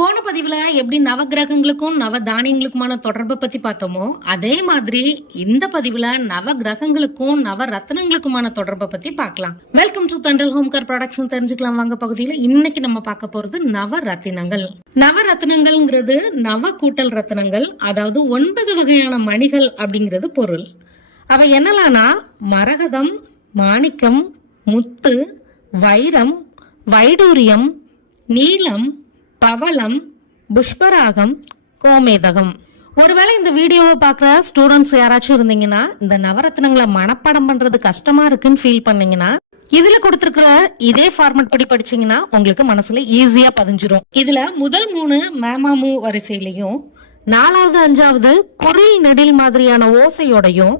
போன பதிவுல எப்படி நவகிரகங்களுக்கும் நவ தானியங்களுக்குமான தொடர்பை பத்தி பார்த்தோமோ அதே மாதிரி இந்த பதிவுல நவ கிரகங்களுக்கும் நவ ரத்னங்களுக்குமான தொடர்பை பத்தி பார்க்கலாம். Welcome to Thandal homecare products. தெரிஞ்சுக்கலாம் வாங்க. பகுதியில இன்னைக்கு நம்ம பார்க்க போறது நவ ரத்தினங்கள். நவ ரத்தினங்கள்ங்கிறது நவ கூட்டல் ரத்தினங்கள், அதாவது 9 வகையான மணிகள் அப்படிங்கிறது பொருள். அவை என்னலானா மரகதம், மாணிக்கம், முத்து, வைரம், வைடூரியம், நீலம், பவளம், புஷ்பராகம், கோமேதகம். ஒருவேளை இந்த வீடியோவை பார்க்குற ஸ்டூடெண்ட்ஸ் யாராச்சும் இருந்தீங்கன்னா, இந்த நவரத்னங்களை மனப்பாடம் பண்றது கஷ்டமா இருக்குன்னு ஃபீல் பண்ணீங்கன்னா, இதுல கொடுத்திருக்கிற இதே ஃபார்மட் படி படிச்சீங்கன்னா உங்களுக்கு மனசுல ஈஸியா பதிஞ்சிரும். இதுல முதல் 3 மேமாமு வரிசையிலையும், 4வது 5வது குரில் நெடில் மாதிரியான ஓசையோடையும்,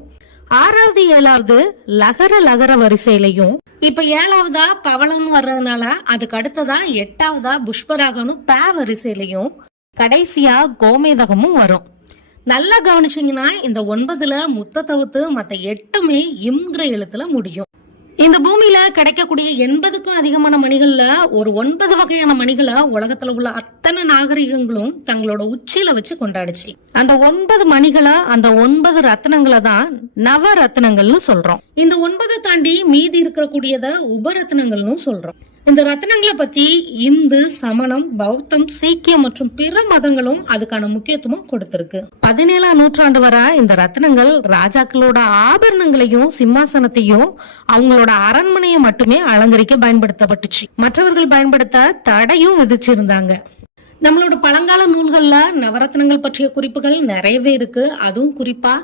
6வது 7வது லகர லகர வரிசையிலையும், இப்ப 7வதா பவளம் வர்றதுனால அதுக்கு அடுத்ததா 8வதா புஷ்பராகனும் ப வரிசையிலையும், கடைசியா கோமேதகமும் வரும். நல்லா கவனிச்சீங்கன்னா இந்த 9ல முத்த தவிர்த்து மத்த 8மே இம்ங்கிற எழுத்துல முடியும். இந்த பூமியில கிடைக்கக்கூடிய 80க்கும் அதிகமான மணிகள்ல ஒரு 9 வகையான மணிகளை உலகத்துல உள்ள அத்தனை நாகரிகங்களும் தங்களோட உச்சியில வச்சு கொண்டாடுச்சு. அந்த 9 மணிகளை, அந்த 9 ரத்னங்களை தான் நவ ரத்னங்கள்னு சொல்றோம். இந்த 9 தாண்டி மீதி இருக்கக்கூடியத உபரத்னங்கள்னு சொல்றோம். இந்த ரத்னங்களை பத்தி இந்து, சமணம், பௌத்தம், சீக்கியம் மற்றும் பிற மதங்களும் அதுக்கான முக்கியத்துவம் கொடுத்திருக்கு. 17ஆம் நூற்றாண்டு வரை இந்த ரத்னங்கள் ராஜாக்களோட ஆபரணங்களையும் சிம்மாசனத்தையும் அவங்களோட அரண்மனையை மட்டுமே அலங்கரிக்க பயன்படுத்தப்பட்டுச்சு. மற்றவர்கள் பயன்படுத்த தடையும் விதிச்சிருந்தாங்க. நம்மளோட பழங்கால நூல்கள்ல நவரத்னங்கள் பற்றிய குறிப்புகள் நிறையவே இருக்கு. அதுவும் குறிப்பா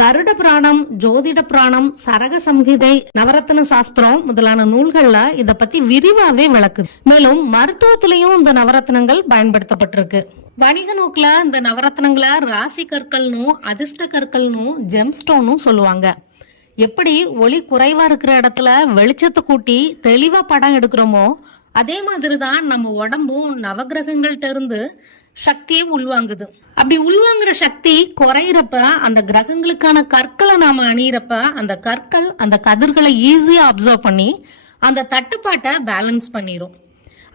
கருட புராணம், ஜோதிட புராணம், சரக சம்ஹிதை, நவரத்ன சாஸ்திரம் முதலான நூல்கள்ல இத பத்தி விரிவாவே விளக்கு. மேலும் மருத்துவத்திலையும் இந்த நவரத்னங்கள் பயன்படுத்தப்பட்டிருக்கு. வணிக நோக்குல இந்த நவரத்னங்களை ராசி கற்கள்னும் அதிர்ஷ்ட கற்கள்னும் ஜெம்ஸ்டோனும் சொல்லுவாங்க. எப்படி ஒளி குறைவா இருக்கிற இடத்துல வெளிச்சத்தை கூட்டி தெளிவா படம் எடுக்கிறோமோ அதே மாதிரிதான் நம்ம உடம்பும் நவகிரகங்கள்ட்ட இருந்து சக்தியை உள்வாங்குது. அப்படி உள்வாங்குற சக்தி குறையிறப்ப அந்த கிரகங்களுக்கான கற்களை நாம அணியிறப்ப அந்த கற்கள் அந்த கதிர்களை ஈஸியா அப்சர்வ் பண்ணி அந்த தட்டுப்பாட்டை பேலன்ஸ் பண்ணிரும்.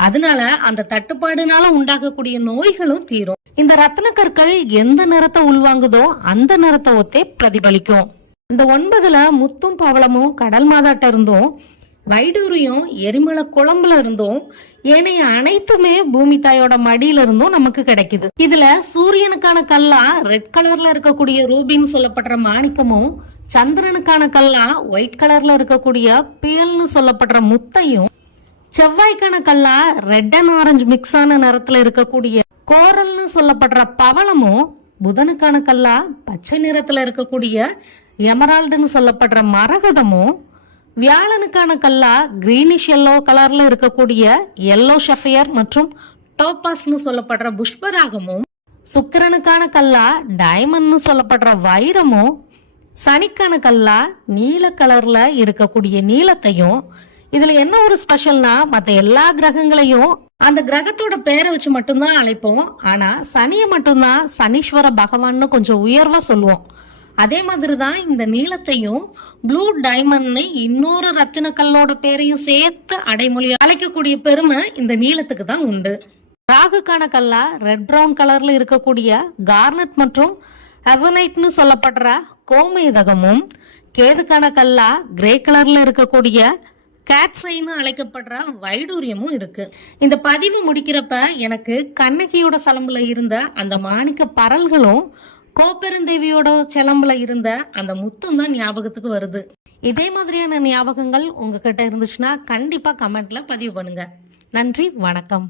அதனால அந்த தட்டுப்பாடுனால உண்டாகக்கூடிய நோய்களும் தீரும். இந்த ரத்ன கற்கள் எந்த நிறத்தை உள்வாங்குதோ அந்த நிறத்தை ஒத்தே பிரதிபலிக்கும். இந்த 9ல முத்தும் பவளமும் கடல் மாதாட்ட இருந்தும், வைடூரியம் எரிமலை குழம்புல இருந்தும், ஏனைய அனைத்துமே பூமி தாயோட மடியில இருந்தும் நமக்கு கிடைக்குது. இதுல சூரியனுக்கான கல்லா ரெட் கலர்ல இருக்கக்கூடிய ரூபின்னு சொல்லப்படுற மாணிக்கமும், சந்திரனுக்கான கல்லா ஒயிட் கலர்ல இருக்கக்கூடிய பியல்னு சொல்லப்படுற முத்தையும், செவ்வாய்க்கான கல்லா ரெட் அண்ட் ஆரஞ்சு மிக்ஸ் ஆன நிறத்துல இருக்கக்கூடிய கோரல்னு சொல்லப்படுற பவளமும், புதனுக்கான கல்லா பச்சை நிறத்துல இருக்கக்கூடிய எமரால்டுன்னு சொல்லப்படுற மரகதமும், வியாழனுக்கான கல்லா கிரீனிஷ் எல்லோ கலர்ல இருக்கக்கூடிய எல்லோ ஷஃபியர் மற்றும் டோபாஸ்னு சொல்லப்படுற புஷ்பராகமும், சுக்கிரனுக்கான கல்லா டைமண்ட்னு சொல்லப்படுற வைரமும், சனிக்கான கல்லா நீல கலர்ல இருக்கக்கூடிய நீலத்தையும். இதுல என்ன ஒரு ஸ்பெஷல்னா, மத்த எல்லா கிரகங்களையும் அந்த கிரகத்தோட பேரை வச்சு மட்டும்தான் அழைப்போம். ஆனா சனியை மட்டும்தான் சனீஸ்வர பகவான்னு கொஞ்சம் உயர்வா சொல்லுவோம். அதே மாதிரிதான் இந்த நீலத்தையும் ப்ளூ டைமண்ட் இன்னொரு ரத்தின கல்லோட பேரையும் சேர்த்து அடைமொழியா அழைக்கக்கூடிய பெருமை இந்த நீலத்துக்கு தான் உண்டு. ராகுக்கான கல்லா ரெட் பிரவுன் கலர்ல இருக்கக்கூடிய கார்னட் மற்றும் அசனைட்னு சொல்லப்படுற கோமேதகமும், கேதுக்கான கல்லா கிரே கலர்ல இருக்கக்கூடிய கேட்சைன்னு அழைக்கப்படுற வைடூரியமும் இருக்கு. இந்த பதிவு முடிக்கிறப்ப எனக்கு கண்ணகியோட சலம்புல இருந்த அந்த மாணிக்க பரல்களும் கோப்பெருந்தேவியோட சிலம்புல இருந்த அந்த முத்தும் தான் ஞாபகத்துக்கு வருது. இதே மாதிரியான ஞாபகங்கள் உங்ககிட்ட இருந்துச்சுன்னா கண்டிப்பா கமெண்ட்ல பதிவு பண்ணுங்க. நன்றி, வணக்கம்.